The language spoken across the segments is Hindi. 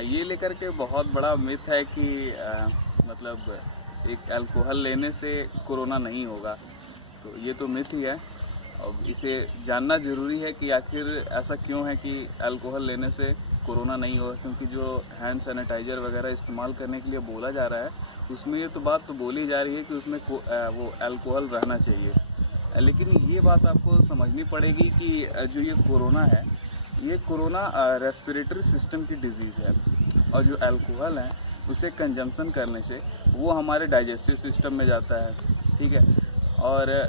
ये लेकर के बहुत बड़ा मिथ है कि मतलब एक अल्कोहल लेने से कोरोना नहीं होगा, तो ये तो मिथ ही है। अब इसे जानना ज़रूरी है कि आखिर ऐसा क्यों है कि अल्कोहल लेने से कोरोना नहीं होगा, क्योंकि जो हैंड सैनिटाइज़र वगैरह इस्तेमाल करने के लिए बोला जा रहा है उसमें ये तो बात तो बोली जा रही है कि उसमें वो अल्कोहल रहना चाहिए। लेकिन ये बात आपको समझनी पड़ेगी कि जो ये कोरोना है, ये कोरोना रेस्पिरेटरी सिस्टम की डिजीज़ है, और जो अल्कोहल है उसे कंजम्पशन करने से वो हमारे डाइजेस्टिव सिस्टम में जाता है, ठीक है। और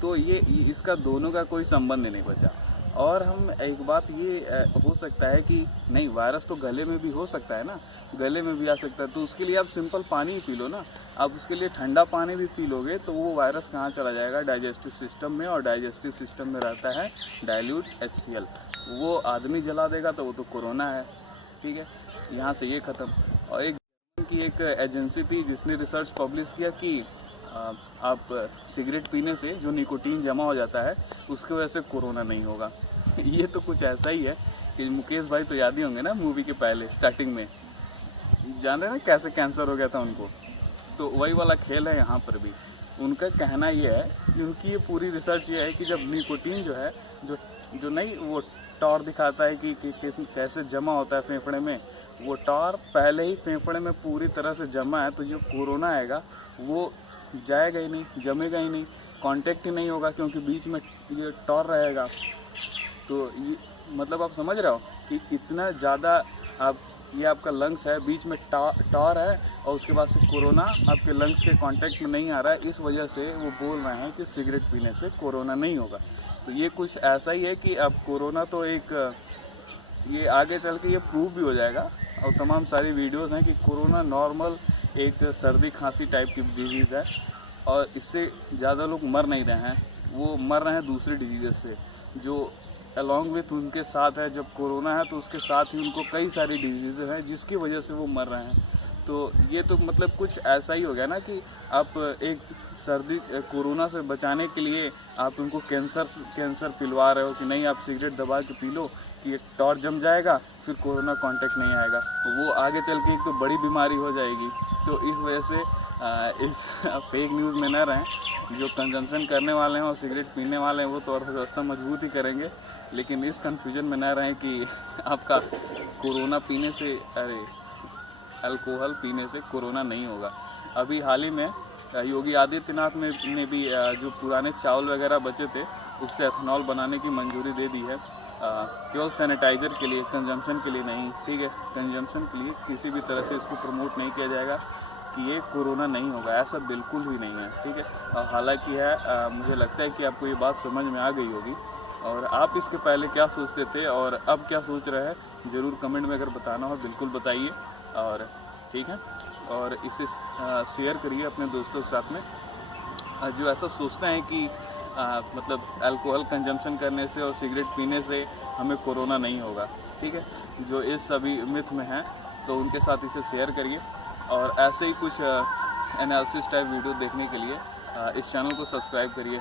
तो ये इसका दोनों का कोई संबंध नहीं बचा। और हम एक बात ये हो सकता है कि नहीं, वायरस तो गले में भी हो सकता है ना, गले में भी आ सकता है, तो उसके लिए आप सिंपल पानी ही पी लो ना। आप उसके लिए ठंडा पानी भी पी लोगे तो वो वायरस कहाँ चला जाएगा, डाइजेस्टिव सिस्टम में, और डाइजेस्टिव सिस्टम में रहता है डाइल्यूट HCl, वो आदमी जला देगा तो वो तो कोरोना है, ठीक है। यहाँ से ये ख़त्म। और एक एजेंसी थी जिसने रिसर्च पब्लिश किया कि आप सिगरेट पीने से जो निकोटीन जमा हो जाता है उसकी वजह से कोरोना नहीं होगा। ये तो कुछ ऐसा ही है कि मुकेश भाई तो याद ही होंगे ना, मूवी के पहले स्टार्टिंग में जान रहे ना कैसे कैंसर हो गया था उनको, तो वही वाला खेल है यहाँ पर भी। उनका कहना ये है कि उनकी ये पूरी रिसर्च ये है कि जब निकोटीन जो है, जो नहीं वो टॉर दिखाता है कि कैसे जमा होता है फेफड़े में, वो टॉर पहले ही फेफड़े में पूरी तरह से जमा है, तो जो कोरोना आएगा वो जाएगा ही नहीं, जमेगा ही नहीं, कांटेक्ट ही नहीं होगा, क्योंकि बीच में ये टॉर रहेगा। तो ये मतलब आप समझ रहे हो कि इतना ज़्यादा ये आपका लंग्स है, बीच में टॉर है, और उसके बाद से कोरोना आपके लंग्स के कांटेक्ट में नहीं आ रहा है, इस वजह से वो बोल रहे हैं कि सिगरेट पीने से कोरोना नहीं होगा। तो ये कुछ ऐसा ही है कि अब कोरोना तो ये आगे चल के ये प्रूव भी हो जाएगा, और तमाम सारी वीडियोस हैं कि कोरोना नॉर्मल एक सर्दी खांसी टाइप की डिजीज़ है, और इससे ज़्यादा लोग मर नहीं रहे हैं, वो मर रहे हैं दूसरी डिजीज़ से जो अलॉन्ग विथ उनके साथ है। जब कोरोना है तो उसके साथ ही उनको कई सारी डिजीज़ हैं जिसकी वजह से वो मर रहे हैं। तो ये तो मतलब कुछ ऐसा ही हो गया ना कि आप एक सर्दी कोरोना से बचाने के लिए आप उनको कैंसर पिलवा रहे हो कि नहीं, आप सिगरेट दबा के पी लो कि एक टॉर जम जाएगा, फिर कोरोना कांटेक्ट नहीं आएगा, तो वो आगे चल के एक तो बड़ी बीमारी हो जाएगी। तो इस वजह से इस फेक न्यूज़ में न रहें। जो कंजम्पशन करने वाले हैं और सिगरेट पीने वाले हैं वो तो अर्थव्यवस्था मजबूत ही करेंगे, लेकिन इस कन्फ्यूजन में न रहें कि आपका कोरोना पीने से, अल्कोहल पीने से कोरोना नहीं होगा। अभी हाल ही में योगी आदित्यनाथ ने भी जो पुराने चावल वगैरह बचे थे उससे एथेनॉल बनाने की मंजूरी दे दी है, केवल सैनिटाइज़र के लिए, कंजम्पशन के लिए नहीं, ठीक है। कंजम्पशन के लिए किसी भी तरह से इसको प्रमोट नहीं किया जाएगा कि ये कोरोना नहीं होगा, ऐसा बिल्कुल भी नहीं है, ठीक है। हालांकि मुझे लगता है कि आपको ये बात समझ में आ गई होगी, और आप इसके पहले क्या सोचते थे और अब क्या सोच रहे हैं ज़रूर कमेंट में अगर बताना हो बिल्कुल बताइए, और ठीक है। और इसे शेयर करिए अपने दोस्तों के साथ में जो ऐसा सोचते हैं कि मतलब अल्कोहल कंजम्पशन करने से और सिगरेट पीने से हमें कोरोना नहीं होगा, ठीक है। जो इस सभी मिथ में हैं तो उनके साथ इसे शेयर करिए, और ऐसे ही कुछ एनालिसिस टाइप वीडियो देखने के लिए इस चैनल को सब्सक्राइब करिए।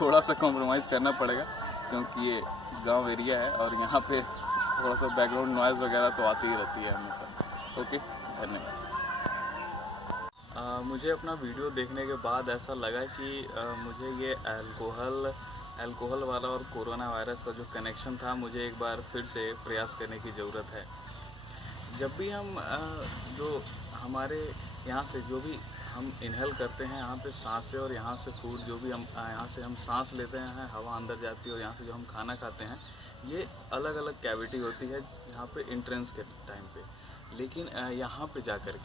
थोड़ा सा कॉम्प्रोमाइज़ करना पड़ेगा क्योंकि ये गांव एरिया है और यहाँ पे थोड़ा सा बैकग्राउंड नॉइज़ वगैरह तो आती ही रहती है हमेशा। ओके, धन्यवाद। मुझे अपना वीडियो देखने के बाद ऐसा लगा कि मुझे ये अल्कोहल वाला और कोरोना वायरस का जो कनेक्शन था, मुझे एक बार फिर से प्रयास करने की ज़रूरत है। जब भी हम जो हमारे यहाँ से जो भी हम इनहेल करते हैं, यहाँ पे सांस से, और यहाँ से फूड जो भी हम यहाँ से हम सांस लेते हैं, हवा अंदर जाती है, और यहाँ से जो हम खाना खाते हैं, ये अलग अलग कैविटी होती है यहाँ पे एंट्रेंस के टाइम पे। लेकिन यहाँ पे जा कर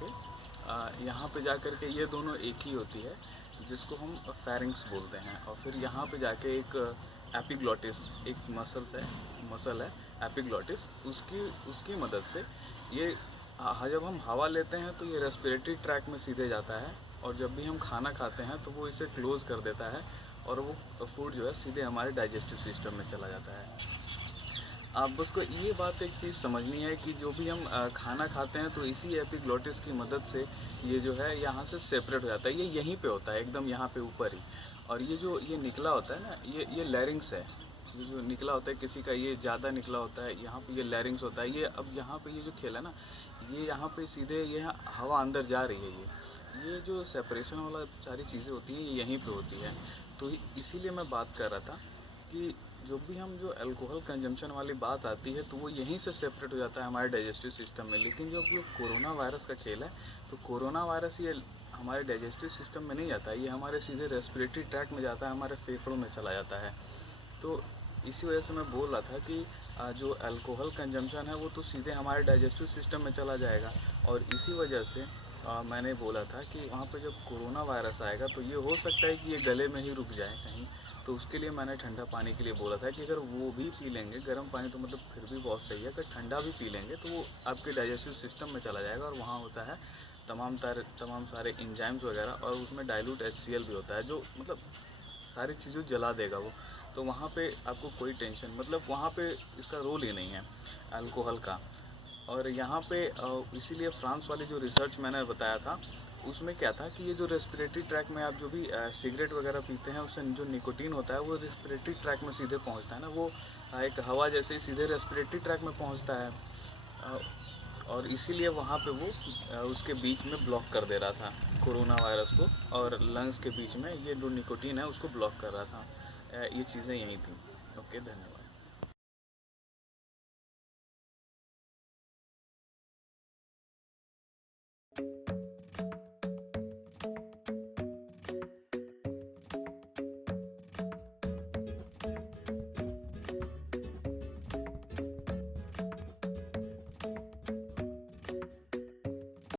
के ये दोनों एक ही होती है, जिसको हम फेरिंक्स बोलते हैं। और फिर यहाँ पे जाके एक एपिग्लॉटिस, एक मसल है एपिग्लॉटिस, उसकी मदद से ये जब हम हवा लेते हैं तो ये रेस्पिरेटरी ट्रैक में सीधे जाता है, और जब भी हम खाना खाते हैं तो वो इसे क्लोज़ कर देता है, और वो फूड जो है सीधे हमारे डाइजेस्टिव सिस्टम में चला जाता है। आप उसको ये बात एक चीज़ समझनी है कि जो भी हम खाना खाते हैं तो इसी एपिग्लोटिस की मदद से ये जो है यहाँ से सेपरेट हो जाता है। ये यहीं पे होता है, एकदम यहाँ पे ऊपर ही। और ये जो ये निकला होता है ना, ये लैरिंग्स है। ये जो निकला होता है किसी का, ये ज़्यादा निकला होता है, यहाँ पे ये लैरिंग्स होता है। ये अब यहाँ पे ये जो खेला ना, ये यहाँ पे सीधे ये हवा अंदर जा रही है। ये जो सेपरेशन वाला सारी चीज़ें होती हैं ये यहीं पे होती है। तो इसीलिए मैं बात कर रहा था कि जो भी हम जो अल्कोहल कंजम्पशन वाली बात आती है तो वो यहीं से सेपरेट हो जाता है हमारे डाइजेस्टिव सिस्टम में। लेकिन जब ये कोरोना वायरस का खेल है तो कोरोना वायरस ये हमारे डाइजेस्टिव सिस्टम में नहीं जाता है, ये हमारे सीधे रेस्पिरेटरी ट्रैक में जाता है, हमारे फेफड़ों में चला जाता है। तो इसी वजह से मैं बोल रहा था कि जो अल्कोहल कंजम्पशन है वो तो सीधे हमारे डाइजेस्टिव सिस्टम में चला जाएगा। और इसी वजह से मैंने बोला था कि वहाँ पे जब कोरोना वायरस आएगा तो ये हो सकता है कि ये गले में ही रुक जाए कहीं। तो उसके लिए मैंने ठंडा पानी के लिए बोला था कि अगर वो भी पी लेंगे, गर्म पानी तो मतलब फिर भी बहुत सही है, अगर ठंडा भी पी लेंगे तो वो आपके डाइजेस्टिव सिस्टम में चला जाएगा। और वहाँ होता है तमाम सारे एंजाइम्स वगैरह, और उसमें डाइल्यूट HCl भी होता है जो मतलब सारी चीज़ों जला देगा वो। तो वहाँ पे आपको कोई टेंशन, मतलब वहाँ पे इसका रोल ही नहीं है अल्कोहल का। और यहाँ पे इसीलिए फ्रांस वाली जो रिसर्च मैंने बताया था उसमें क्या था कि ये जो रेस्पिरेटरी ट्रैक में आप जो भी सिगरेट वगैरह पीते हैं उससे जो निकोटीन होता है वो रेस्पिरेटरी ट्रैक में सीधे पहुँचता है ना, वो एक हवा जैसे ही सीधे रेस्पिरेटरी ट्रैक में पहुँचता है। और इसीलिए वहाँ पे वो उसके बीच में ब्लॉक कर दे रहा था कोरोना वायरस को, और लंग्स के बीच में ये जो निकोटीन है उसको ब्लॉक कर रहा था। ये चीज़ें यही थी। ओके, धन्यवाद।